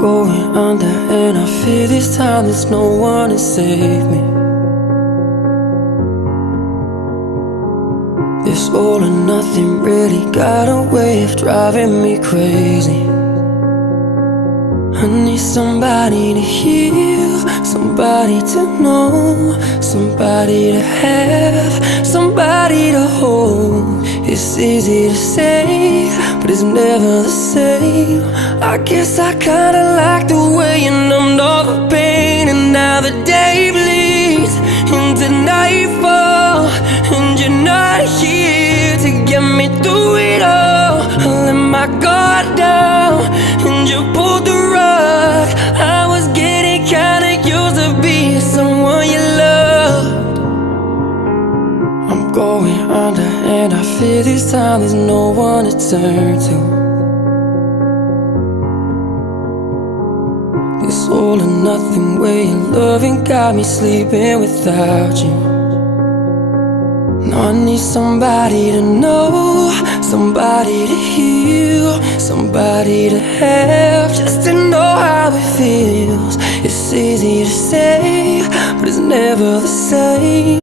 going under, and I fear this time there's no one to save me. This all or nothing really got a way of driving me crazy. I need somebody to heal, somebody to know, somebody to have, somebody to hold. It's easy to say, but it's never the same. I guess I kinda like the way you numbed all the pain, and now the day bleeds into nightfall, and you're not here to get me through it all. I let my guard down, and you pulled the rug. I was getting kinda used to being someone you loved. I'm going under, and I fear this time there's no one to turn to. This all or nothing way of loving got me sleeping without you. Now I need somebody to know, somebody to heal, somebody to have, just to know how it feels. It's easy to say, but it's never the same.